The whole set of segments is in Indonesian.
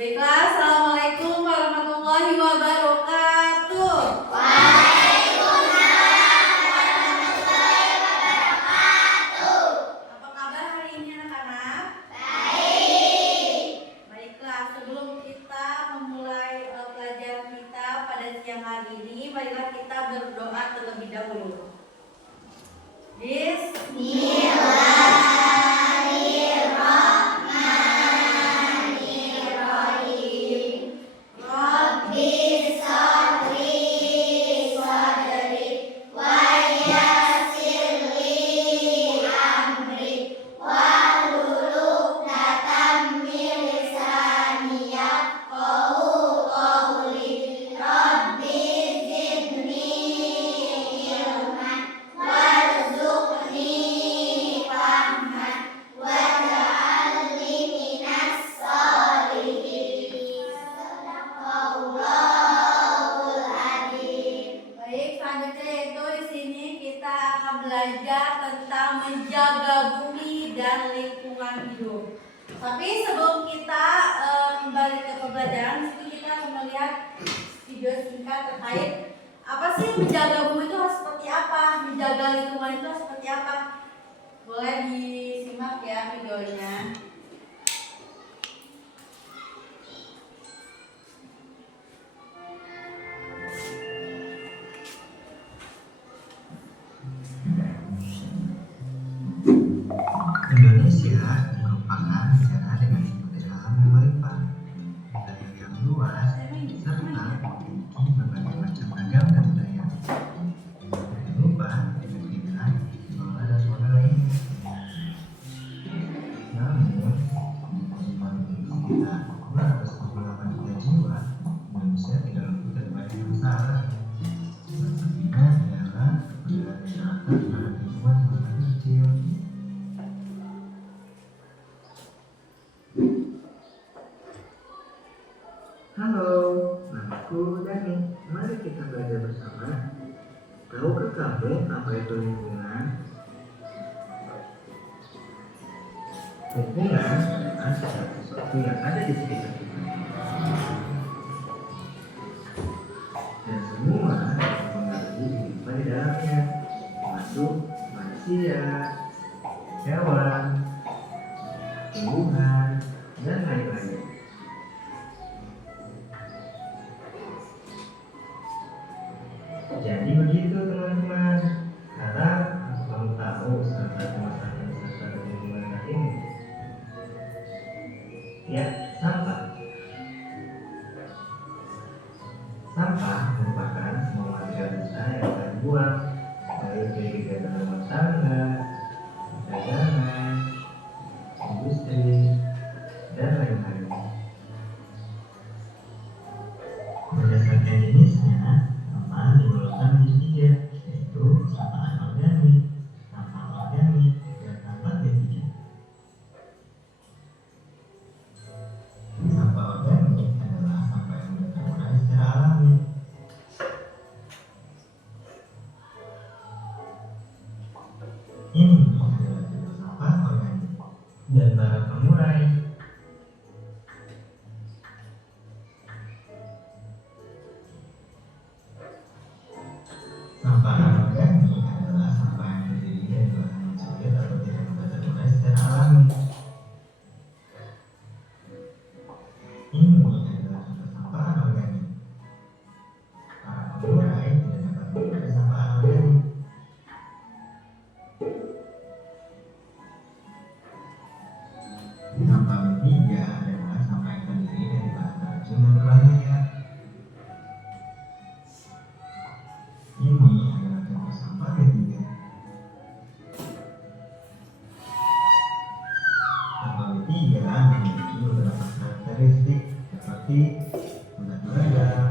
Baiklah, Assalamualaikum warahmatullahi wabarakatuh. Apa kabar hari ini anak-anak? Baiklah, sebelum kita memulai pelajaran kita pada siang hari ini, marilah kita berdoa terlebih dahulu. Belajar tentang menjaga bumi dan lingkungan hidup. Tapi sebelum kita kembali ke pembelajaran, kita akan melihat video singkat terkait apa sih menjaga bumi itu harus seperti apa, menjaga lingkungan itu harus seperti apa. Boleh disimak ya videonya. Indonesia merupakan negara dengan sumber daya alam yang melimpah, budaya yang luas, serta memiliki berbagai macam ragam dan budaya. Jangan lupa dengan kita, flora dan fauna lainnya. Namun, di kehidupan kita 228 juta jiwa, Indonesia tidak luput dari banyak masalah. Salah satunya adalah keberadaan masyarakat terhadap lingkungan yang sangat kecil. Halo, namaku Dani. Mari kita belajar bersama. Tahukah kamu apa itu lingkungan? Lingkungan adalah sesuatu yang ada di sekitar kita. Dan semua yang memiliki kehidupan di dalamnya, termasuk manusia, hewan, tumbuhan, dan lain-lain. Jadi begitu teman-teman. Sekarang kamu tahu salah satu masalah yang besar dari lingkungan saat ini? Ya, sampah. Sampah merupakan semua material besar yang kita buang, baik dari kegiatan rumah tangga, perdagangan, industri, dan lain-lain. Berdasarkan jenisnya, sampah digolongkan menjadi 3, yaitu sampah anorganik, sampah organik, dan sampah B3. Sampah organik adalah sampah yang mudah terurai secara alami. Ini adalah jenis sampah organik dan bahan pengurai. Sampah anorganik adalah sampah yang terdiri dari bahan yang sulit atau tidak mudah terurai secara alami. Ini adalah contoh sampah anorganik. Para pengurai tidak dapat mengurai sampah anorganik. Sampah B3 adalah sampah yang terdiri dari bahan racun dan berbahaya. Ini adalah contoh sampah B3. Sampah B3 memiliki beberapa karakteristik seperti mudah meredak,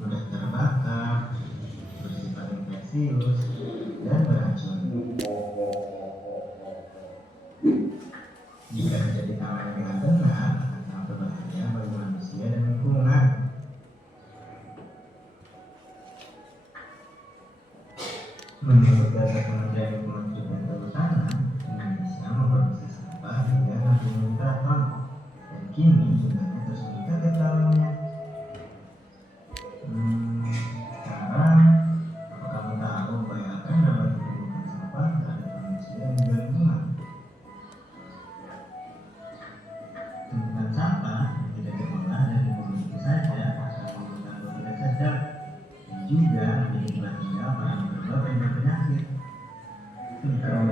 mudah terbakar, bersifat infeksius, dan beracun. Jika menjadi tangani dengan benar, akan sangat berbahaya bagi manusia dan lingkungan. Menurut data Kementerian Lingkungan Hidup dan Kehutanan, Indonesia memproduksi sampah hingga 60 juta ton, dan kini jumlahnya terus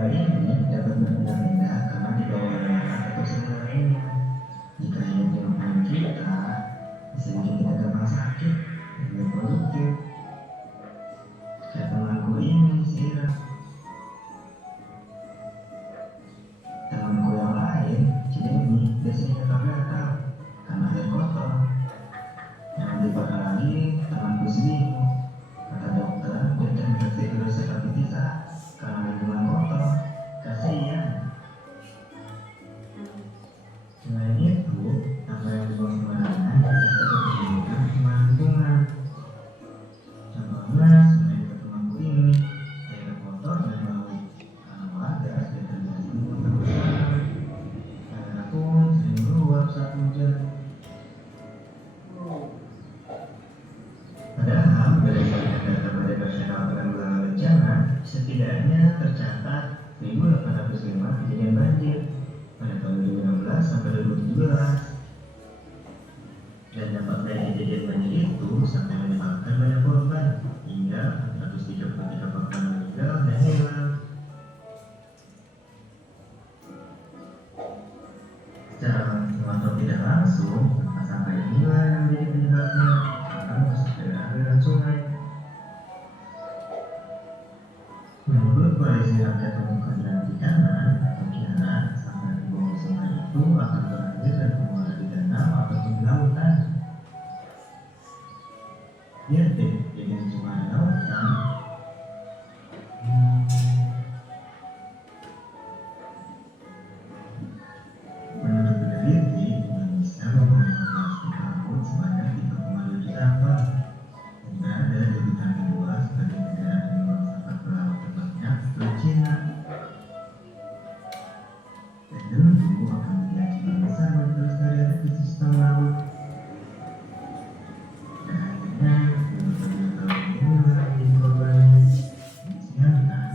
Pola ini dapat berbeda-beda karena dibawa oleh anak atau senior lainnya. Jika ia dengan kita, bisa bikin kita gampang sakit, lebih produktif. Kayak temanku ini, Sira. Temanku yang lain, Jenny, biasanya suka gatal karena air kotor. Yang lebih parah lagi, temanku Sibimo. Kata dokter, dia terinfeksi virus hepatitis A karena lingkungan kotor. Kasihan. Selain itu, apa yang dibuang sembarangan bisa terjadi cuma lingkungan. Contohnya, sungai dekat rumahku ini, daerah kotor dan bau. Karena warga sudah terbiasa membuang sampah. Daerah pun sering meluap saat hujan. Padahal, berdasarkan data Badan Nasional Penanggulangan Bencana, setidaknya tercatat 1.805 kejadian banjir pada tahun 2016 sampai 2017. Dan dampak dari kejadian banjir itu sampai menyebabkan banyak korban, hingga 433 korban meninggal dan hilang. Secara langsung atau tidak langsung, sampah inilah yang menjadi penyebabnya karena masuk ke aliran sungai. Menurut Koalisi Rakyat untuk Keadilan Perikanan atau KIARA, sampah yang dibuang di sungai itu akan berakhir dan mengalir di danau ataupun di lautan. Lihat deh, jadi cuma di lautan. Menurut peneliti, Indonesia mempunyai plastik laut sebanyak 3,2 juta ton dan berada di urutan kedua sebagai negara yang membuang sampah ke laut terbanyak setelah Cina. Dan tentu akan menjadi ancaman besar bagi kelestarian ekosistem laut. Dan akhirnya, berbagai tahun ini menjadi korbannya. Disayangkan.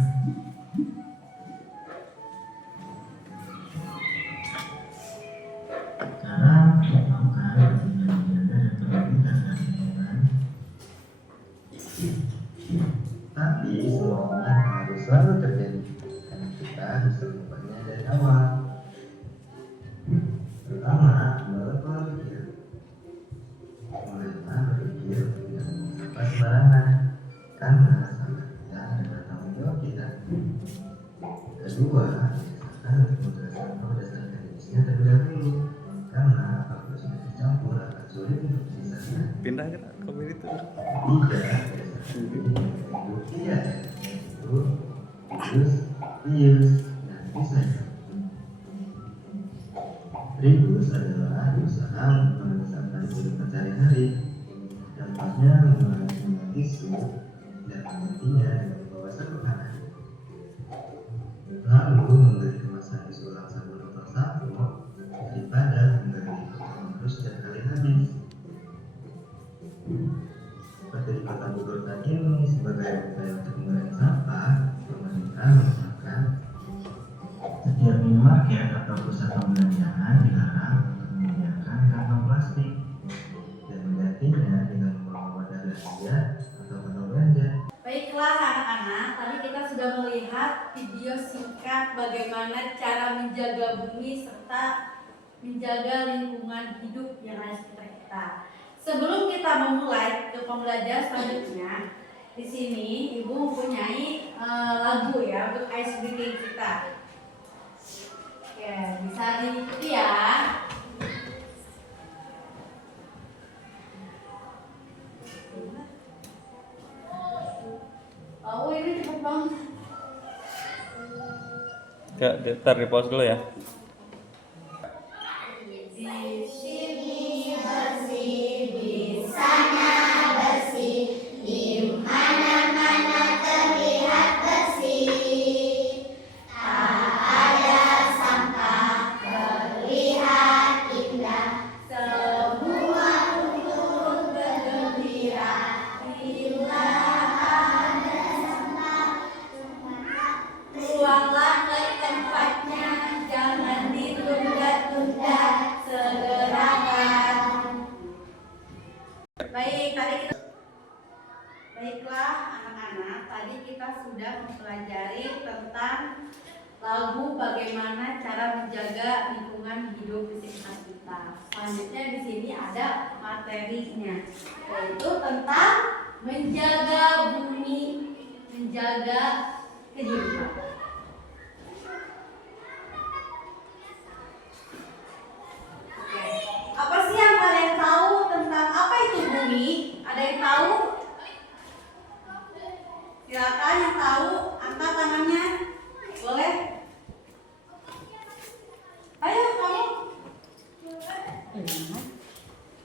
Sekarang, mau kan menjaga dan peduli terhadap lingkungan. Tapi semua ini harus selalu terjadi karena kita bisa mengubahnya dari awal. Pertama, mulai pola pikir. Mulailah berpikir tidak membuang sampah sembarangan karena sampah kita adalah tanggung jawab kita. Kedua, biasakan untuk menggunakan sampah berdasarkan jenisnya terlebih dahulu karena apabila sudah dicampur akan sulit untuk dipisahkan. Pindah ke komen itu. Tiga, biasakan itu use, reuse, dan recycle. Reuse adalah usaha mengurangi sampah di kehidupan sehari-hari. Dampaknya mengurangi jumlah tisu dan menggantinya dengan membawa sabun tangan. Lalu membeli kemasan tisu ulang sabun atau sampo daripada membeli potongan terus setiap kali habis. Seperti di Kota Bogor saat ini, sebagai upaya untuk mengurangi sampah, pemerintah menetapkan setiap minimarket atau pusat perbelanjaan dilarang untuk menyediakan kantong plastik dan menggantinya dengan membawa wadah belanja atau kantong belanja. Baiklah anak-anak, tadi kita sudah melihat video singkat bagaimana cara menjaga bumi serta menjaga lingkungan hidup yang ada di sekitar kita. Sebelum kita memulai ke pembelajaran selanjutnya, di sini Ibu mempunyai lagu ya untuk ice breaking kita. Oke, bisa diikuti ya. Oh, ini cepet banget. Kak, ntar di pause dulu ya. Di sini bersih, di sana bersih, di mana-mana terlihat bersih. Tak ada sampah, terlihat indah. Semua turut bergembira. Bila ada sampah, buanglah ke tempatnya, jangan ditunda-tunda, segerakan. Baiklah anak-anak, tadi kita sudah mempelajari tentang bagaimana cara menjaga lingkungan hidup di sekitar kita. Selanjutnya di sini ada materinya, yaitu tentang menjaga bumi, menjaga kehidupan. Oke, apa sih yang kalian tahu tentang apa itu bumi? Ada yang tahu? Silakan yang tahu, angkat tangannya. Boleh? Ayo kamu.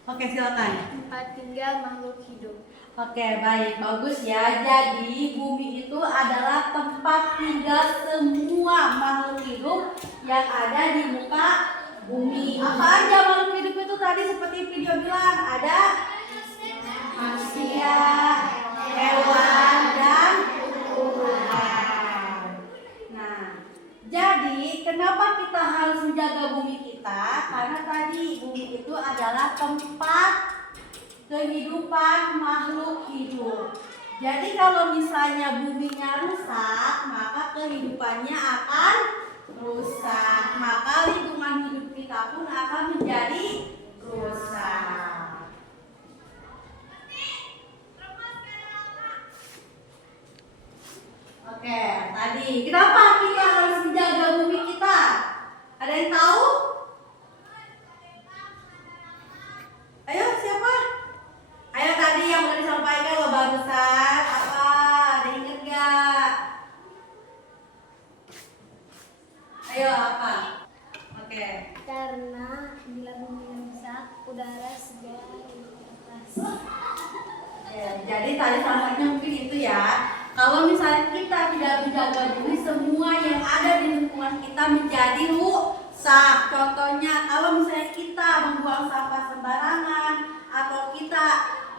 Oke, silakan. Tempat tinggal makhluk hidup. Oke, baik, bagus ya. Jadi bumi itu adalah tempat tinggal semua makhluk hidup yang ada di muka bumi. Apa aja makhluk hidup itu tadi seperti video bilang? Ada manusia, hewan, dan tumbuhan. Nah, jadi kenapa kita harus menjaga bumi kita? Karena tadi bumi itu adalah tempat kehidupan makhluk hidup. Jadi kalau misalnya buminya rusak, maka kehidupannya akan rusak. Maka lingkungan hidup kita pun akan menjadi rusak. Oke, tadi kenapa kita harus menjaga bumi kita? Ada yang tahu? Ayo siapa? Ayo tadi yang udah disampaikan lo barusan apa? Ada yang inget gak? Ayo apa? Oke. Karena bila bumi rusak, udara segera lepas. Ya, jadi tadi salah satunya mungkin itu ya. Kalau misalnya kita tidak menjaga bumi, semua yang ada di lingkungan kita menjadi rusak. Contohnya, kalau misalnya kita membuang sampah sembarangan atau kita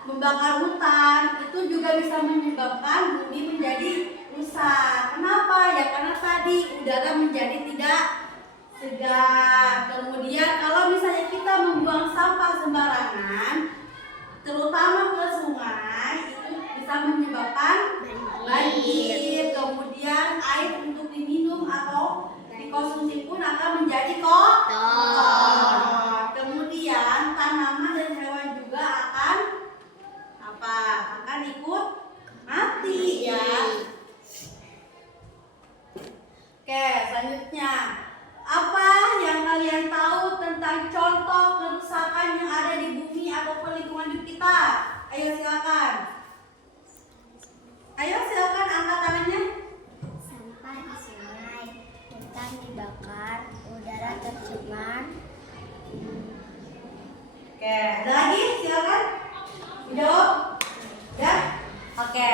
membakar hutan, itu juga bisa menyebabkan bumi menjadi rusak. Kenapa? Ya karena tadi udara menjadi tidak segar. Kemudian kalau misalnya kita membuang sampah sembarangan, terutama ke sungai, itu bisa menyebabkan banjir. Kemudian air untuk diminum atau dikonsumsi pun akan menjadi kotor. Kemudian tanaman dan hewan juga akan apa? Akan ikut mati ya. Oke, selanjutnya apa yang kalian tahu tentang contoh kerusakan yang ada di bumi atau lingkungan hidup kita? Ayo silakan. Ayo silakan angkat tangannya. Sampah di sungai, hutan dibakar, udara tercemar. Oke, ada lagi? Silakan. Jawab. Ya. Oke.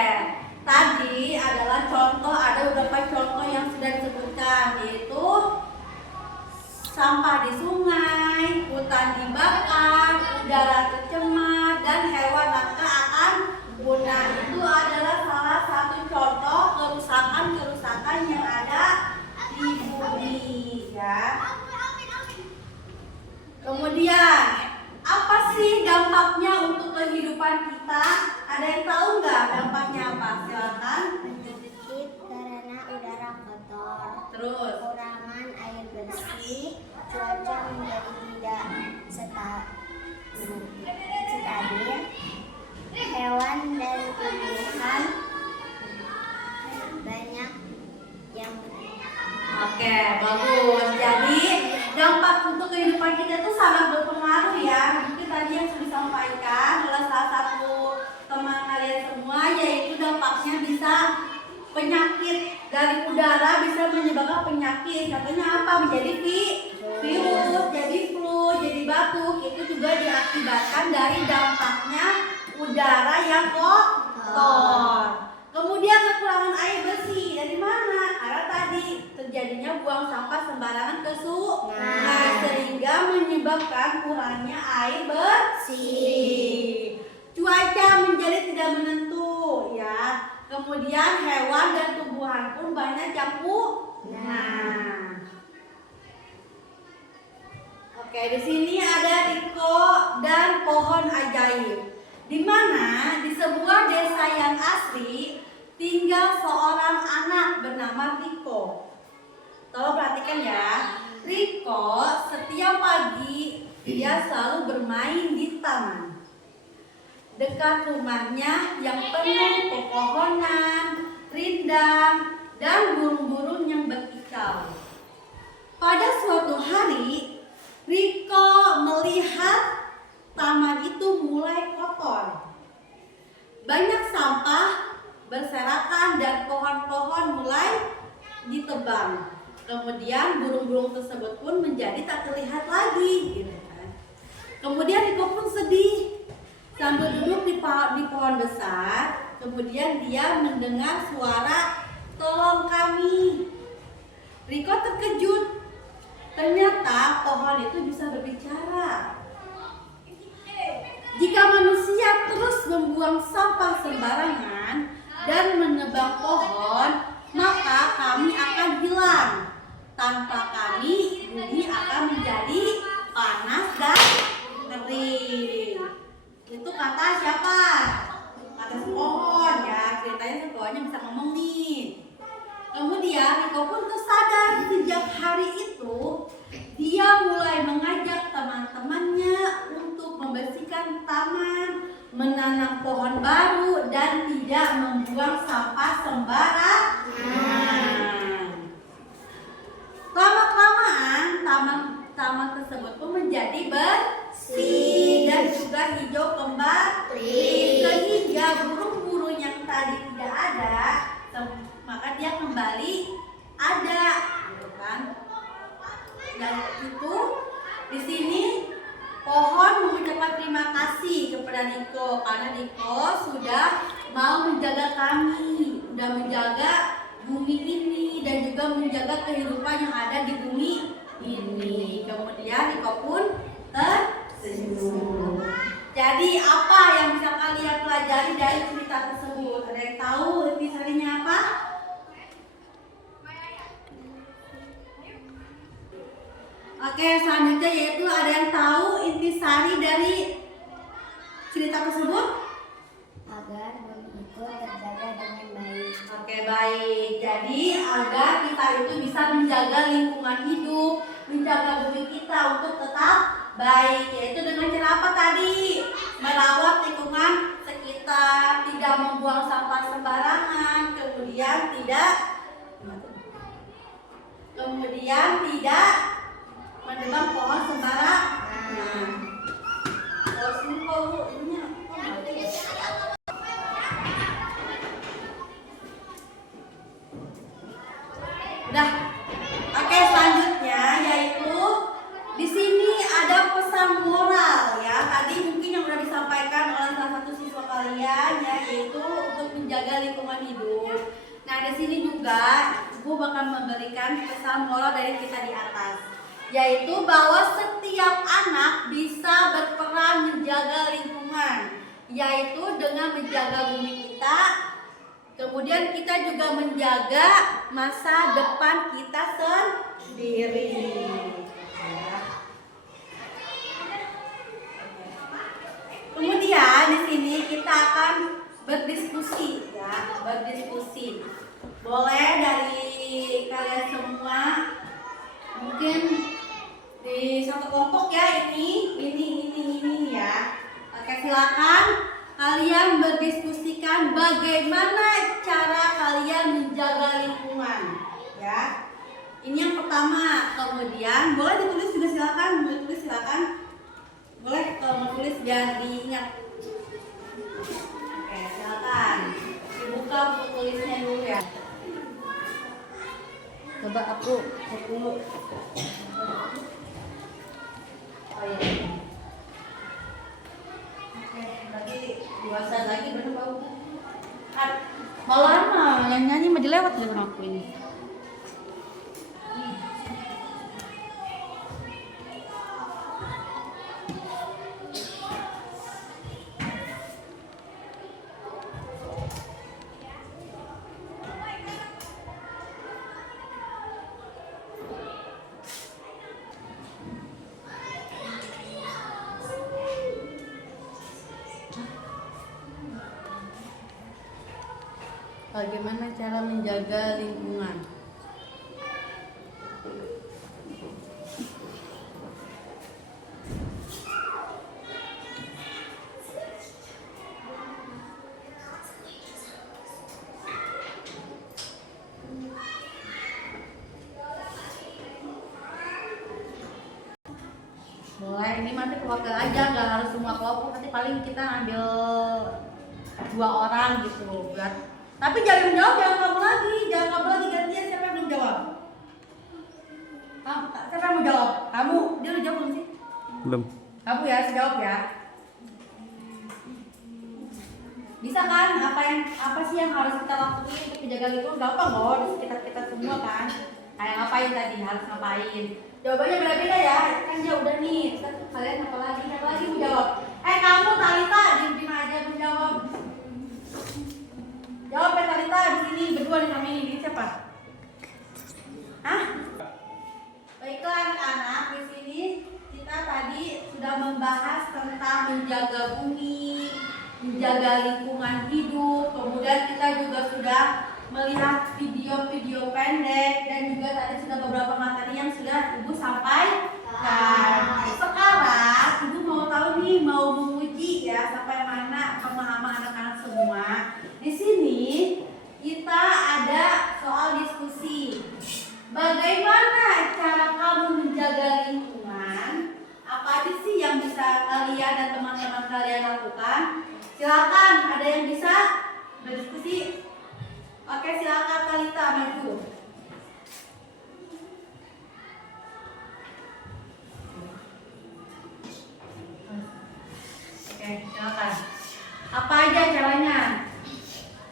Tadi adalah contoh, ada beberapa contoh yang sudah disebutkan, yaitu sampah di sungai, hutan dibakar, udara tercemar, dan hewan langka akan punah. Itu adalah salah satu contoh kerusakan-kerusakan yang ada di bumi ya. Kemudian apa sih dampaknya untuk kehidupan kita? Ada yang tahu nggak dampaknya apa? Silakan. Penyakit karena udara kotor. Terus. Kekurangan air bersih, cuaca menjadi tidak stabil, hewan dan tumbuhan banyak yang Oke, bagus. Jadi dampak untuk kehidupan kita itu sangat berpengaruh ya. Mungkin tadi yang sudah disampaikan oleh salah satu teman kalian semua, yaitu dampaknya bisa penyakit dari udara, bisa menyebabkan penyakit. Contohnya apa? Menjadi virus, jadi flu, jadi batuk. Itu juga diakibatkan dari dampaknya udara yang kotor. Kemudian kekurangan air bersih dari mana? Karena tadi terjadinya buang sampah sembarangan ke sungai, sehingga menyebabkan kurangnya air bersih. Cuaca menjadi tidak menentu ya. Kemudian hewan dan tumbuhan pun banyak yang punah. Oke, di sini ada Riko dan pohon ajaib. Di mana di sebuah desa yang asri tinggal seorang anak bernama Riko. Tolong perhatikan perhatikan ya. Riko setiap pagi dia selalu bermain di taman dekat rumahnya yang penuh pepohonan, rindang, dan burung-burung yang berkicau. Pada suatu hari, Riko melihat taman itu mulai kotor. Banyak sampah berserakan dan pohon-pohon mulai ditebang. Kemudian burung-burung tersebut pun menjadi tak terlihat lagi, gitu kan. Kemudian Riko pun sedih. Sambil duduk di pohon besar, kemudian dia mendengar suara "Tolong kami." Riko terkejut. Ternyata pohon itu bisa berbicara. Jika manusia terus membuang sampah sembarangan dan menebang pohon, maka kami akan hilang. Tanpa kami, bumi akan menjadi panas dan kering. Itu kata siapa? Kata si pohon ya. Ceritanya si pohonnya bisa ngomong nih. Kemudian Riko pun tersadar sejak hari itu dia mulai mengajak teman-temannya untuk membersihkan taman, menanam pohon baru, dan tidak membuang sampah sembarangan. Lama-kelamaan taman tersebut pun menjadi bersih dan juga hijau kembali, sehingga burung-burung yang tadi tidak ada, maka dia kembali ada, gitu kan? Dan itu di sini pohon mengucapkan terima kasih kepada Riko karena Riko sudah mau menjaga kami, sudah menjaga bumi ini dan juga menjaga kehidupan yang ada di bumi ini. Kemudian Riko pun tersenyum. Jadi apa yang bisa kalian pelajari dari cerita tersebut? Ada yang tahu intisarinya apa? Oke, selanjutnya yaitu ada yang tahu intisari dari cerita tersebut? Agar bumi itu terjaga dengan baik. Oke, baik. Jadi agar kita itu bisa menjaga lingkungan hidup, menjaga bumi kita untuk tetap baik. Yaitu dengan cara apa tadi? Merawat lingkungan sekitar, tidak membuang sampah sembarangan, kemudian tidak menebang pohon sembarangan. Kalau sini kok ini apa? Udah. Oke, selanjutnya yaitu di sini ada pesan moral ya. Tadi mungkin yang sudah disampaikan oleh salah satu siswa kalian ya, yaitu untuk menjaga lingkungan hidup. Nah, di sini juga Ibu bakal memberikan pesan moral dari kita di atas, yaitu bahwa setiap anak bisa berperan menjaga lingkungan, yaitu dengan menjaga bumi kita. Kemudian kita juga menjaga masa depan kita sendiri. Kemudian di sini kita akan berdiskusi ya, berdiskusi. Boleh dari kalian semua, mungkin di satu kelompok ya, ini ya. Oke, silakan kalian berdiskusikan bagaimana cara kalian menjaga lingkungan ya. Ini yang pertama. Kemudian boleh ditulis juga silakan, boleh tulis silakan. Boleh kalau mau tulis biar diingat. Oke, silakan. Dibuka buku tulisnya dulu ya. Coba aku cek dulu. Oh iya. Oke, berarti dewasa lagi bener bau. Malahan mah yang nyanyi mah dilewat ya sama aku ini. Bagaimana cara menjaga lingkungan? Mulai ini nanti keluarga aja, nggak harus semua kelompok. Nanti paling kita ambil 2 orang gitu buat. Tapi jangan jawab, jangan kamu lagi gantian. Siapa yang belum jawab? Siapa yang mau jawab? Kamu, dia udah jawab belum sih? Belum. Kamu ya, jawab ya. Bisa kan? Apa sih yang harus kita lakuin untuk menjaga lingkungan? Gampang loh, di sekitar kita semua kan. Kayak ngapain tadi? Harus ngapain? Jawabannya beda-beda ya. Kan dia udah nih. Terus kalian apa lagi mau jawab? Kamu Talita, diem aja menjawab. Jawab ya Talita, di sini berdua nih sama ini siapa? Hah? Baiklah anak-anak, di sini kita tadi sudah membahas tentang menjaga bumi, menjaga lingkungan hidup. Kemudian kita juga sudah melihat video-video pendek dan juga tadi sudah beberapa materi yang sudah Ibu sampaikan. Sekarang Ibu mau tahu nih, mau menguji ya sampai mana pemahaman anak-anak semua. Di sini kita ada soal diskusi. Bagaimana cara kamu menjaga lingkungan? Apa aja sih yang bisa kalian dan teman-teman kalian lakukan? Silakan, ada yang bisa berdiskusi? Oke, silakan Talita maju. Oke, silakan. Apa aja caranya?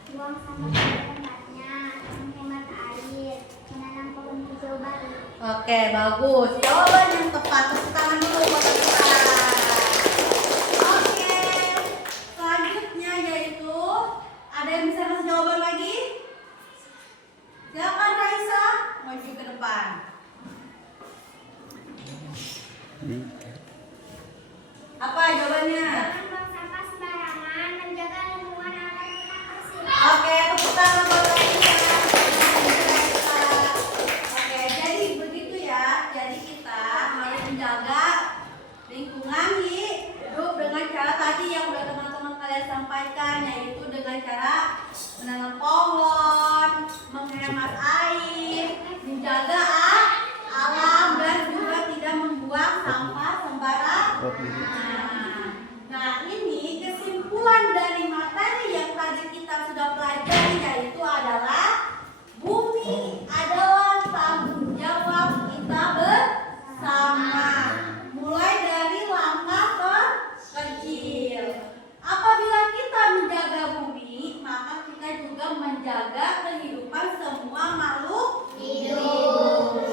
Buang sampah pada tempatnya, menghemat air, menanam pohon hijau baru. Oke, bagus. Jawaban yang tepat. Tepuk tangan dulu buat kita. Oke. Selanjutnya yaitu ada yang bisa kasih jawaban lagi? Silakan Raisa, maju ke depan. Apa jawabannya? Jangan buang sampah sembarangan, menjaga lingkungan agar tetap bersih. Oke, tepuk tangan buat Raisa. Oke, jadi begitu ya. Jadi kita harus menjaga lingkungan hidup dengan cara tadi yang udah teman-teman kalian sampaikan, yaitu dengan cara menanam pohon, menghemat air, menjaga alam dan juga tidak membuang sampah sembarangan. Nah, ini kesimpulan dari materi yang tadi kita sudah pelajari, yaitu adalah bumi adalah tanggung jawab kita bersama. Mulai dari langkah terkecil. Apabila kita menjaga bumi, maka kita juga menjaga kehidupan semua makhluk hidup.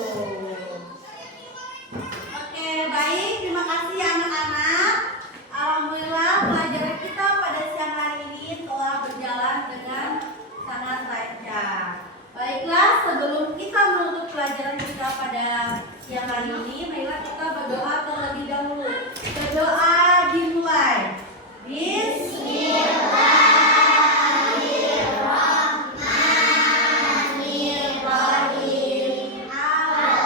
Oke, baik. Terima kasih anak-anak. Alhamdulillah pelajaran kita pada siang hari ini telah berjalan dengan sangat lancar. Baiklah, sebelum kita menutup pelajaran kita pada siang hari ini, marilah kita berdoa terlebih dahulu. Berdoa dimulai. Bismillahirrahmanirrahim.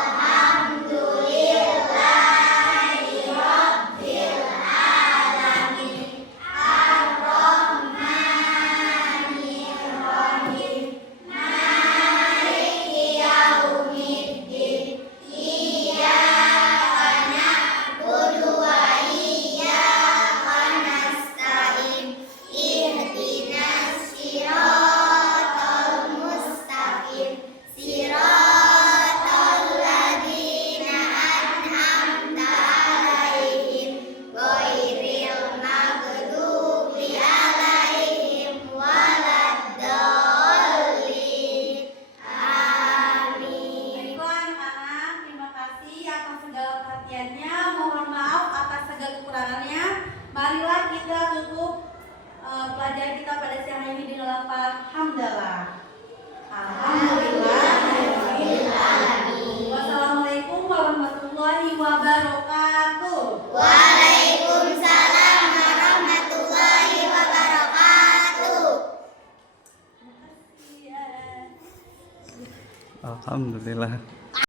Alhamdulillahirabbil alamin. Ar-Rahmanirrahim. Maliki yaumiddin. Iyyaka na'budu wa iyyaka nasta'in. Ihdinas siratal mustaqim. Siratal ladzina an'amta 'alaihim ghairil maghdubi 'alaihim waladdallin. Amin. Baiklah anak-anak, terima kasih atas segala perhatiannya. Mohon maaf atas segala kekurangannya. Marilah kita tutup pelajaran kita pada siang ini dengan lafaz hamdalah. Alhamdulillahirabbil alamin. Wassalamualaikum warahmatullahi wabarakatuh. Waalaikumsalam warahmatullahi wabarakatuh. Terima kasih ya. Alhamdulillah.